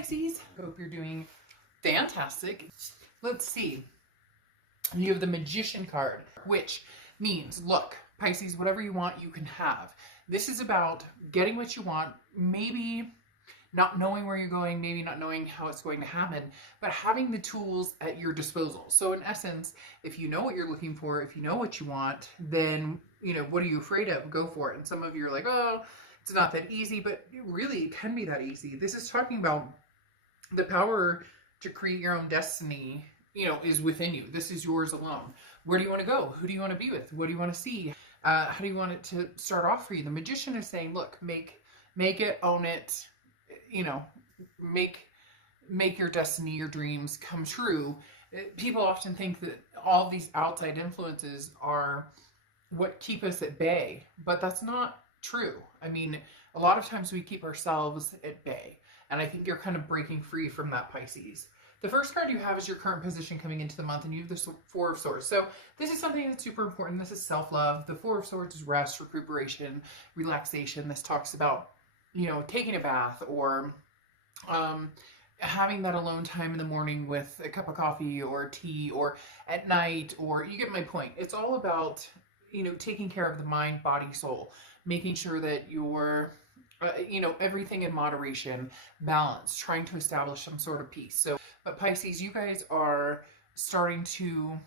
Pisces. Hope you're doing fantastic. Let's see. You have the Magician card, which means, look, Pisces, whatever you want, you can have. This is about getting what you want, maybe not knowing where you're going, maybe not knowing how it's going to happen, but having the tools at your disposal. So in essence, if you know what you're looking for, if you know what you want, then, what are you afraid of? Go for it. And some of you are like, oh, it's not that easy, but it really can be that easy. This is talking about the power to create your own destiny, is within you. This is yours alone. Where do you want to go? Who do you want to be with? What do you want to see? How do you want it to start off for you? The Magician is saying, look, make it, own it, make your destiny, your dreams come true. People often think that all these outside influences are what keep us at bay, but that's not true. I mean, a lot of times we keep ourselves at bay, and I think you're kind of breaking free from that, Pisces. The first card you have is your current position coming into the month, and you have the Four of Swords. So this is something that's super important. This is self-love. The Four of Swords is rest, recuperation, relaxation. This talks about, taking a bath or having that alone time in the morning with a cup of coffee or tea, or at night, or you get my point. It's all about, taking care of the mind, body, soul, making sure that you're everything in moderation, balance, trying to establish some sort of peace. So, but Pisces, you guys are starting to,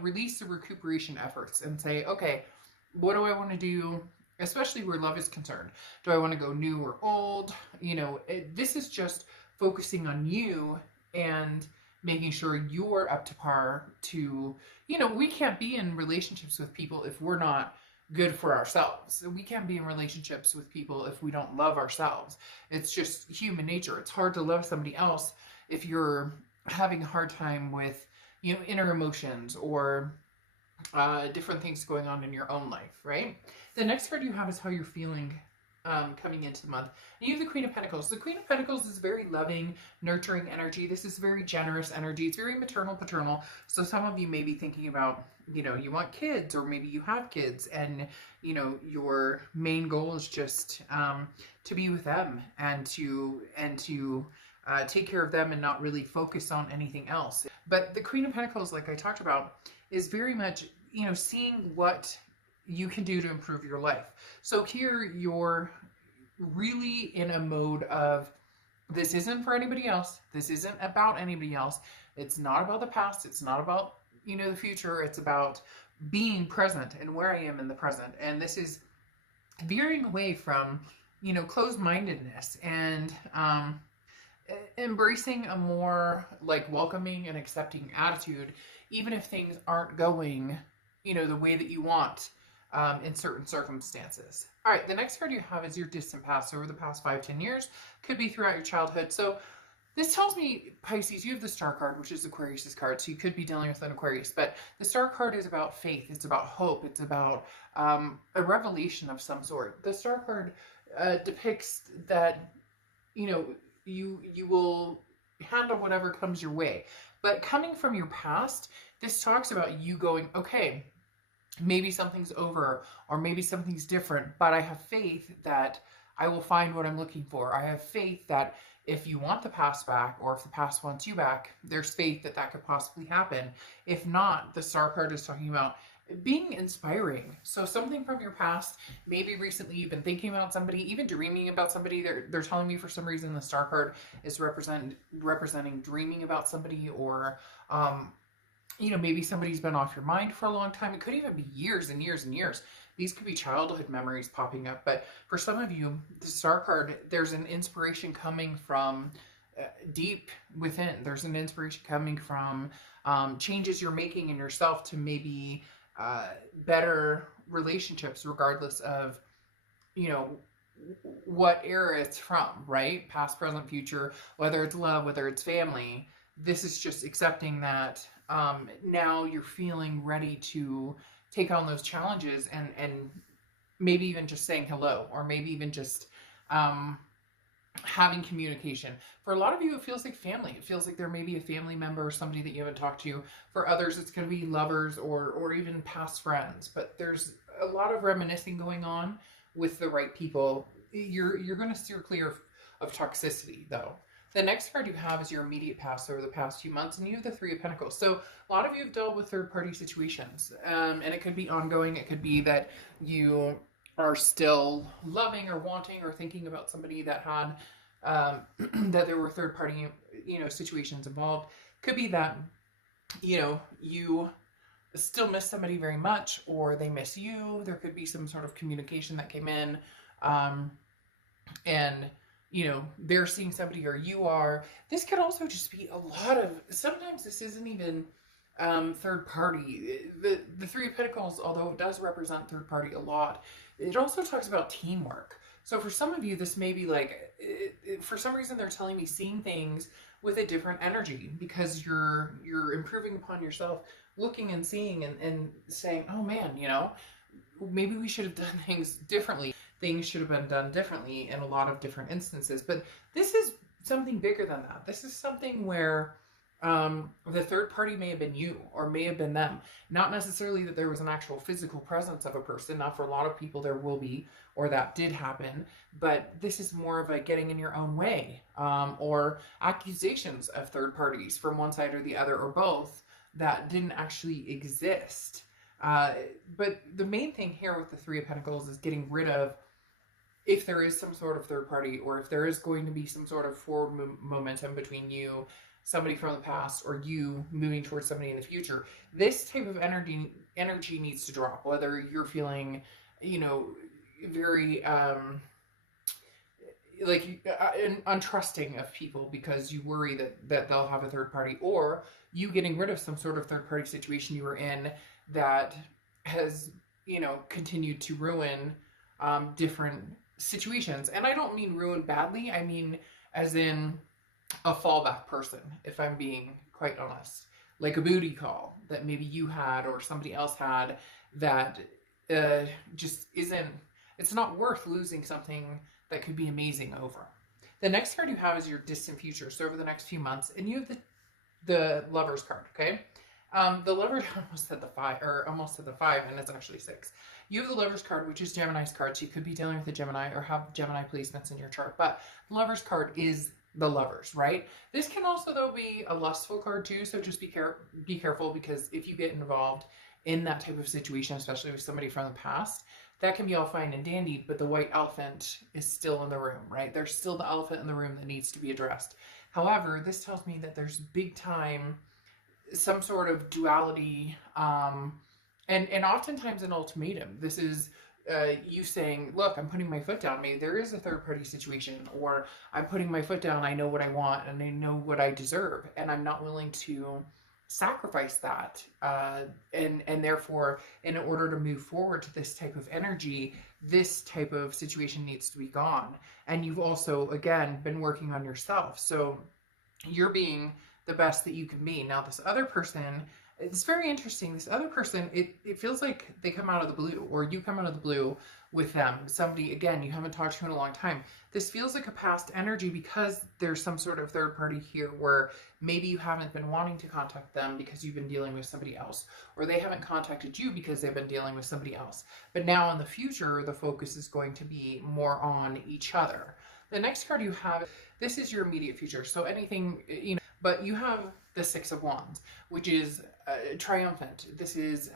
release the recuperation efforts and say, okay, what do I want to do? Especially where love is concerned. Do I want to go new or old? This is just focusing on you and making sure you're up to par to, we can't be in relationships with people if we're not good for ourselves. We can't be in relationships with people if we don't love ourselves. It's just human nature. It's hard to love somebody else if you're having a hard time with, inner emotions or different things going on in your own life, right? The next card you have is how you're feeling coming into the month. And you have the Queen of Pentacles. The Queen of Pentacles is very loving, nurturing energy. This is very generous energy. It's very maternal, paternal. So some of you may be thinking about, you want kids, or maybe you have kids, and, your main goal is just to be with them and to take care of them and not really focus on anything else. But the Queen of Pentacles, like I talked about, is very much, seeing what you can do to improve your life. So here you're really in a mode of, this isn't for anybody else. This isn't about anybody else. It's not about the past. It's not about, the future. It's about being present and where I am in the present. And this is veering away from, closed-mindedness and embracing a more like welcoming and accepting attitude, even if things aren't going, the way that you want in certain circumstances. All right, the next card you have is your distant past, over the past 5-10 years. Could be throughout your childhood. So this tells me, Pisces, you have the Star card, which is Aquarius's card, so you could be dealing with an Aquarius. But the Star card is about faith. It's about hope. It's about a revelation of some sort. The Star card depicts that, you will handle whatever comes your way. But coming from your past, this talks about you going, okay, maybe something's over, or maybe something's different, but I have faith that I will find what I'm looking for. I have faith that if you want the past back, or if the past wants you back, there's faith that that could possibly happen. If not, the Star card is talking about being inspiring. So something from your past, maybe recently you've been thinking about somebody, even dreaming about somebody. They're telling me for some reason the Star card is representing dreaming about somebody, or maybe somebody's been off your mind for a long time. It could even be years and years and years. These could be childhood memories popping up. But for some of you, the Star card, there's an inspiration coming from deep within. There's an inspiration coming from changes you're making in yourself to maybe better relationships, regardless of, what era it's from, right? Past, present, future, whether it's love, whether it's family. This is just accepting that now you're feeling ready to take on those challenges, and maybe even just saying hello, or maybe even just having communication. For a lot of you, it feels like family. It feels like there may be a family member or somebody that you haven't talked to. For others, it's going to be lovers or even past friends. But there's a lot of reminiscing going on with the right people. You're going to steer clear of toxicity, though. The next card you have is your immediate past over the past few months, and you have the Three of Pentacles. So a lot of you have dealt with third-party situations, and it could be ongoing. It could be that you are still loving or wanting or thinking about somebody that had that there were third-party, situations involved. Could be that, you still miss somebody very much, or they miss you. There could be some sort of communication that came in, and they're seeing somebody or you are. This could also just be a lot of, sometimes this isn't even third party. The Three of Pentacles, although it does represent third party a lot, it also talks about teamwork. So for some of you, this may be like, for some reason they're telling me seeing things with a different energy, because you're improving upon yourself, looking and seeing and saying, oh man, maybe we should have done things differently. Things should have been done differently in a lot of different instances. But this is something bigger than that. This is something where the third party may have been you or may have been them. Not necessarily that there was an actual physical presence of a person. Now, for a lot of people, there will be, or that did happen. But this is more of a getting in your own way, or accusations of third parties from one side or the other, or both, that didn't actually exist. But the main thing here with the Three of Pentacles is getting rid of, if there is some sort of third party, or if there is going to be some sort of forward momentum between you, somebody from the past, or you moving towards somebody in the future, this type of energy needs to drop. Whether you're feeling, very untrusting of people because you worry that they'll have a third party, or you getting rid of some sort of third party situation you were in that has, continued to ruin different situations. And I don't mean ruin badly. I mean as in a fallback person, if I'm being quite honest. Like a booty call that maybe you had or somebody else had that just isn't, it's not worth losing something that could be amazing over. The next card you have is your distant future. So over the next few months, and you have the Lovers card, okay? The Lovers, I almost said the five, and it's actually 6. You have the Lovers card, which is Gemini's card, so you could be dealing with a Gemini or have Gemini placements in your chart, but the Lovers card is the Lovers, right? This can also, though, be a lustful card too, so just be careful, because if you get involved in that type of situation, especially with somebody from the past, that can be all fine and dandy, but the white elephant is still in the room, right? There's still the elephant in the room that needs to be addressed. However, this tells me that there's big time, some sort of duality, and oftentimes an ultimatum. This is you saying, look, I'm putting my foot down. Maybe there is a third party situation, or I'm putting my foot down. I know what I want and I know what I deserve, and I'm not willing to sacrifice that. And therefore, in order to move forward to this type of energy, this type of situation needs to be gone. And you've also, again, been working on yourself. So you're being the best that you can be. Now, this other person, it's very interesting. This other person, it feels like they come out of the blue, or you come out of the blue with them. Somebody, again, you haven't talked to in a long time. This feels like a past energy, because there's some sort of third party here where maybe you haven't been wanting to contact them because you've been dealing with somebody else, or they haven't contacted you because they've been dealing with somebody else. But now in the future, the focus is going to be more on each other. The next card you have, this is your immediate future. So anything, but you have the Six of Wands, which is triumphant. This is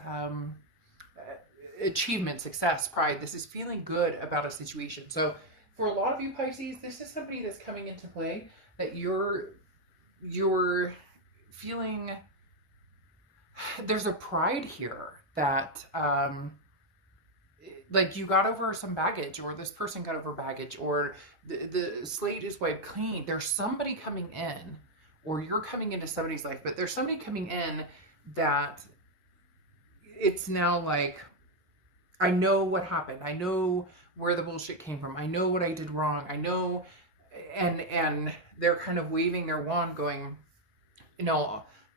achievement, success, pride. This is feeling good about a situation. So for a lot of you Pisces, this is somebody that's coming into play that you're feeling. There's a pride here that like you got over some baggage, or this person got over baggage, or the slate is wiped clean. There's somebody coming in, or you're coming into somebody's life, but there's somebody coming in that it's now like, I know what happened. I know where the bullshit came from. I know what I did wrong. I know, and they're kind of waving their wand going,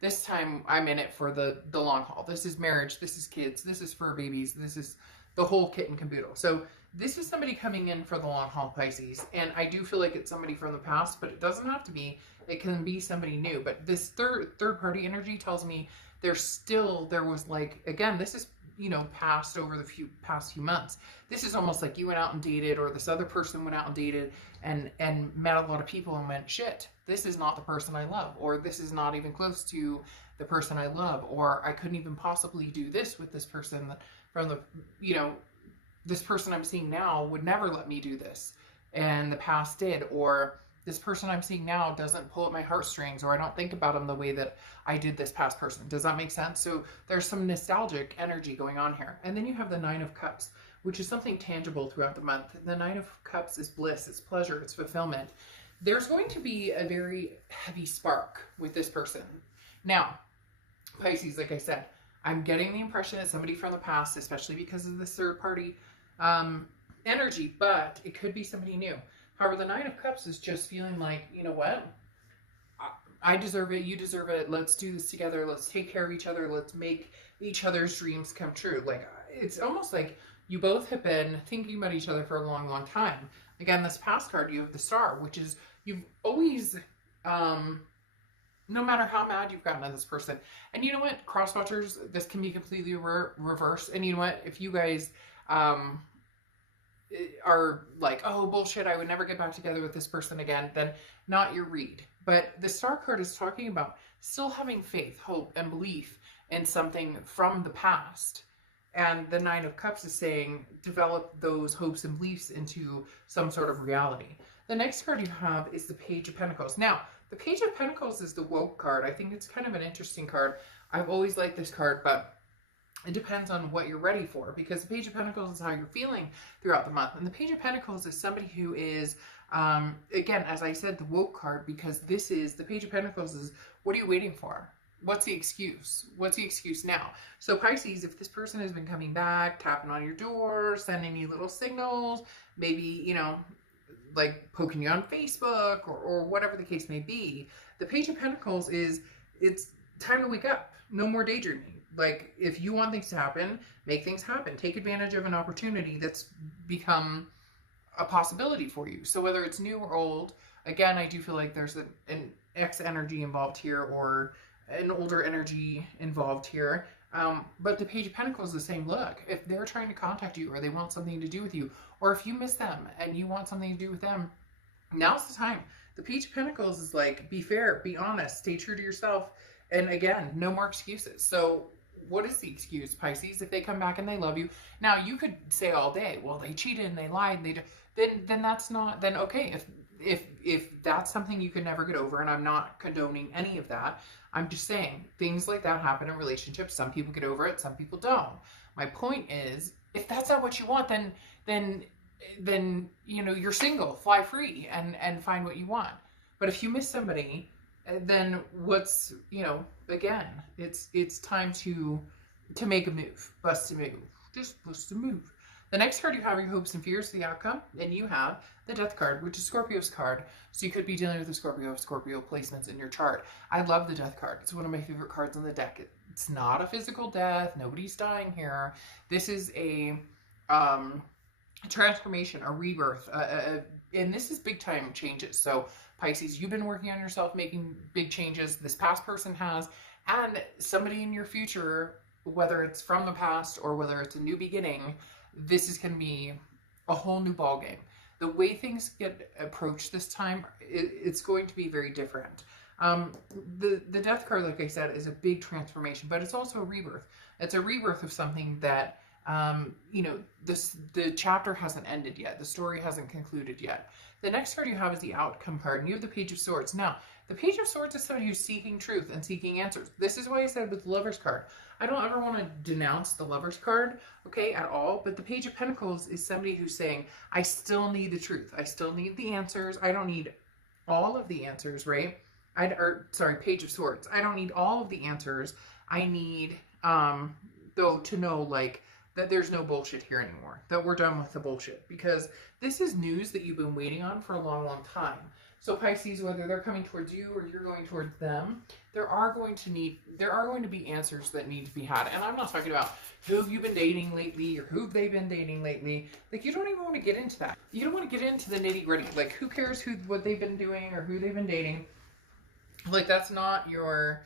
this time I'm in it for the long haul. This is marriage. This is kids. This is fur babies. This is the whole kit and caboodle. So this is somebody coming in for the long haul, Pisces. And I do feel like it's somebody from the past, but it doesn't have to be. It can be somebody new. But this third party energy tells me there was like, again, this is you know, passed over the past few months. This is almost like you went out and dated, or this other person went out and dated and met a lot of people and went, shit, this is not the person I love, or this is not even close to the person I love, or I couldn't even possibly do this with this person from the, you know, this person I'm seeing now would never let me do this, and the past did, or this person I'm seeing now doesn't pull at my heartstrings, or I don't think about them the way that I did this past person. Does that make sense? So there's some nostalgic energy going on here. And then you have the Nine of Cups, which is something tangible throughout the month. The Nine of Cups is bliss, it's pleasure, it's fulfillment. There's going to be a very heavy spark with this person. Now, Pisces, like I said, I'm getting the impression that somebody from the past, especially because of this third party energy, but it could be somebody new. However, the Nine of Cups is just feeling like, you know what? I deserve it. You deserve it. Let's do this together. Let's take care of each other. Let's make each other's dreams come true. Like, it's almost like you both have been thinking about each other for a long, long time. Again, this past card, you have the Star, which is you've always, no matter how mad you've gotten at this person. And you know what? Crosswatchers, this can be completely reversed. And you know what? If you guys, are like, oh, bullshit, I would never get back together with this person again, then not your read. But the Star card is talking about still having faith, hope, and belief in something from the past. And the Nine of Cups is saying, develop those hopes and beliefs into some sort of reality. The next card you have is the Page of Pentacles. Now, the Page of Pentacles is the woke card. I think it's kind of an interesting card. I've always liked this card, but it depends on what you're ready for, because the Page of Pentacles is how you're feeling throughout the month. And the Page of Pentacles is somebody who is, again, as I said, the woke card, because this is, the Page of Pentacles is, what are you waiting for? What's the excuse? What's the excuse now? So Pisces, if this person has been coming back, tapping on your door, sending you little signals, maybe, you know, like poking you on Facebook or whatever the case may be, the Page of Pentacles is, it's time to wake up. No more daydreaming. Like, if you want things to happen, make things happen. Take advantage of an opportunity that's become a possibility for you. So whether it's new or old, again, I do feel like there's an X energy involved here, or an older energy involved here. But the Page of Pentacles is saying, look, if they're trying to contact you, or they want something to do with you, or if you miss them and you want something to do with them, now's the time. The Page of Pentacles is like, be fair, be honest, stay true to yourself. And again, no more excuses. So what is the excuse, Pisces? If they come back and they love you, now you could say all day, well, they cheated and they lied, and then that's not, then okay, if that's something you could never get over, and I'm not condoning any of that, I'm just saying things like that happen in relationships. Some people get over it, some people don't. My point is, if that's not what you want, then you know, you're single, fly free, and find what you want. But if you miss somebody, then what's, you know, again, it's time to make a move. Bust a move. Just bust a move. The next card you have are your hopes and fears, the outcome, and you have the Death card, which is Scorpio's card. So you could be dealing with a Scorpio placements in your chart. I love the Death card. It's one of my favorite cards on the deck. It's not a physical death. Nobody's dying here. This is a transformation, a rebirth, and this is big time changes. So Pisces, you've been working on yourself, making big changes. This past person has, and somebody in your future, whether it's from the past or whether it's a new beginning, this is going to be a whole new ball game. The way things get approached this time, it's going to be very different. The Death card, like I said, is a big transformation, but it's also a rebirth. It's a rebirth of something that, you know, the chapter hasn't ended yet. The story hasn't concluded yet. The next card you have is the Outcome card, and you have the Page of Swords. Now, the Page of Swords is somebody who's seeking truth and seeking answers. This is why I said with the Lover's card, I don't ever want to denounce the Lover's card, okay, at all, but the Page of Pentacles is somebody who's saying, I still need the truth. I still need the answers. I don't need all of the answers, right? Page of Swords. I don't need all of the answers. I need, though, to know, like, that there's no bullshit here anymore, that we're done with the bullshit, because this is news that you've been waiting on for a long, long time. So Pisces, whether they're coming towards you or you're going towards them, there are going to be answers that need to be had. And I'm not talking about who have you been dating lately or who have they been dating lately. Like, you don't even want to get into that. You don't want to get into the nitty gritty. Like, who cares what they've been doing or who they've been dating? Like, that's not your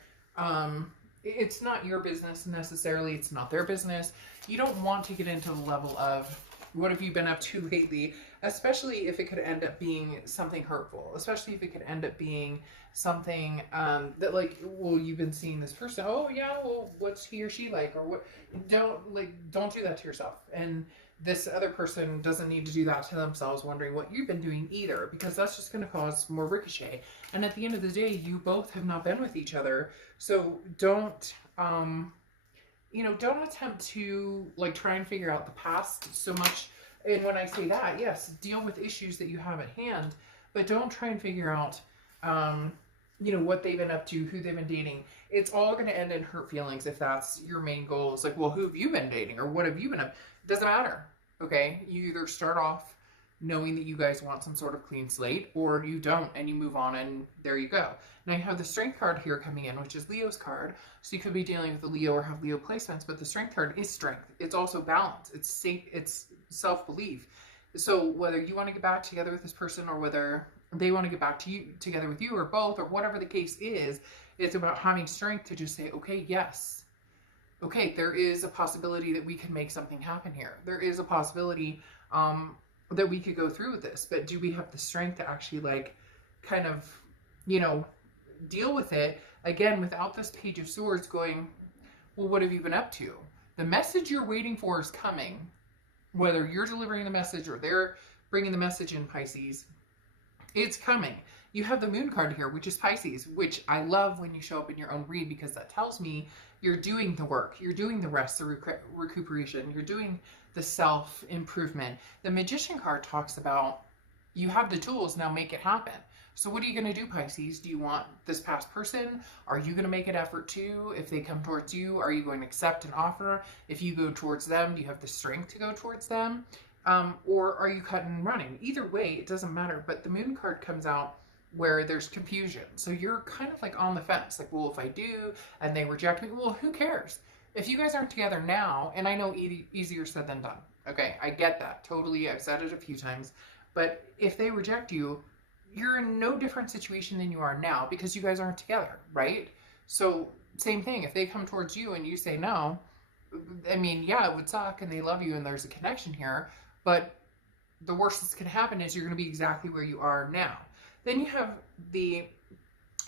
it's not your business necessarily. It's not their business. You don't want to get into the level of what have you been up to lately, especially if it could end up being something hurtful, especially if it could end up being something that like, well, you've been seeing this person. Oh yeah, well, what's he or she like? Or what? Don't do that to yourself. And this other person doesn't need to do that to themselves, wondering what you've been doing either, because that's just going to cause more ricochet. And at the end of the day, you both have not been with each other. So don't, don't attempt to like try and figure out the past so much. And when I say that, yes, deal with issues that you have at hand, but don't try and figure out, what they've been up to, who they've been dating. It's all going to end in hurt feelings if that's your main goal. It's like, well, who have you been dating or what have you been up? It doesn't matter. Okay. You either start off knowing that you guys want some sort of clean slate, or you don't and you move on, and there you go. Now you have the Strength card here coming in, which is Leo's card. So you could be dealing with a Leo or have Leo placements, but the Strength card is strength. It's also balance. It's safe. It's self-belief. So whether you want to get back together with this person or whether they want to get back to you together with you or both or whatever the case is, it's about having strength to just say, okay, yes. Okay, there is a possibility that we can make something happen here. There is a possibility that we could go through with this, but do we have the strength to actually like kind of, deal with it again without this Page of Swords going, well, what have you been up to? The message you're waiting for is coming, whether you're delivering the message or they're bringing the message in, Pisces. It's coming. You have the Moon card here, which is Pisces, which I love when you show up in your own read, because that tells me you're doing the work, you're doing the rest, the recuperation, you're doing the self-improvement. The Magician card talks about you have the tools, now make it happen. So what are you going to do, Pisces? Do you want this past person? Are you going to make an effort too? If they come towards you, are you going to accept an offer? If you go towards them, do you have the strength to go towards them? Or are you cutting and running? Either way, it doesn't matter. But the Moon card comes out where there's confusion. So you're kind of like on the fence. Like, well, if I do and they reject me, well, who cares? If you guys aren't together now, and I know easier said than done. Okay, I get that. Totally. I've said it a few times. But if they reject you, you're in no different situation than you are now because you guys aren't together, right? So same thing. If they come towards you and you say no, I mean, yeah, it would suck and they love you and there's a connection here, but the worst that's going to happen is you're going to be exactly where you are now. Then you have the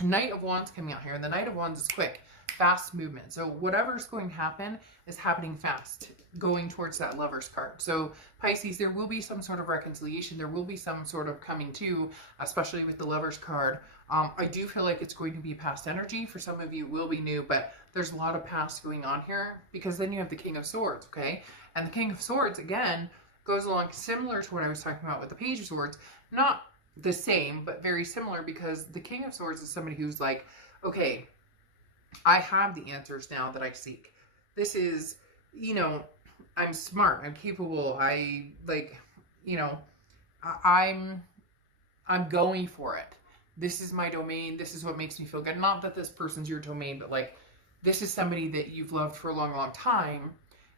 Knight of Wands coming out here, and the Knight of Wands is quick, fast movement. So whatever's going to happen is happening fast, going towards that Lover's card. So Pisces, there will be some sort of reconciliation. There will be some sort of coming to, especially with the Lover's card. I do feel like it's going to be past energy. For some of you, it will be new, but there's a lot of past going on here, because then you have the King of Swords, okay? And the King of Swords, again, goes along similar to what I was talking about with the Page of Swords. Not the same, but very similar, because the King of Swords is somebody who's like, okay, I have the answers now that I seek. This is, I'm smart, I'm capable, I'm going for it. This is my domain. This is what makes me feel good. Not that this person's your domain, but like, this is somebody that you've loved for a long, long time.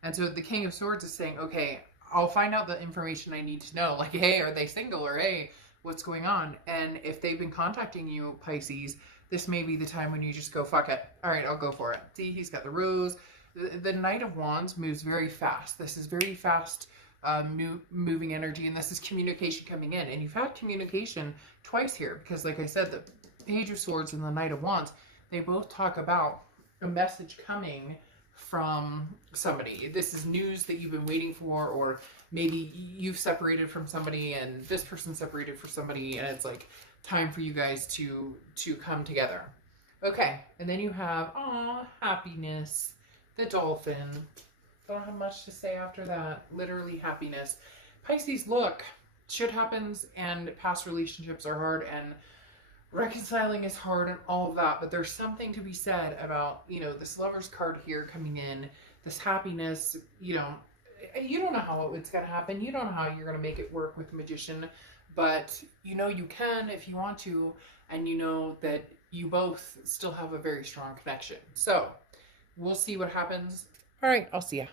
And so the King of Swords is saying, okay, I'll find out the information I need to know. Like, hey, are they single? Or hey, what's going on? And if they've been contacting you, Pisces, this may be the time when you just go, fuck it. All right, I'll go for it. See, he's got the rose. The Knight of Wands moves very fast. This is very fast moving energy, and this is communication coming in. And you've had communication twice here, because like I said, the Page of Swords and the Knight of Wands, they both talk about a message coming from somebody. This is news that you've been waiting for, or maybe you've separated from somebody and this person separated from somebody, and it's like time for you guys to come together. Okay, and then you have happiness, the dolphin. Don't have much to say after that. Literally happiness. Pisces, look, shit happens and past relationships are hard and reconciling is hard and all of that, but there's something to be said about, this Lover's card here coming in, this happiness. You don't know how it's going to happen. You don't know how you're going to make it work with the Magician, but you can if you want to, and you know that you both still have a very strong connection. So we'll see what happens. All right, I'll see ya.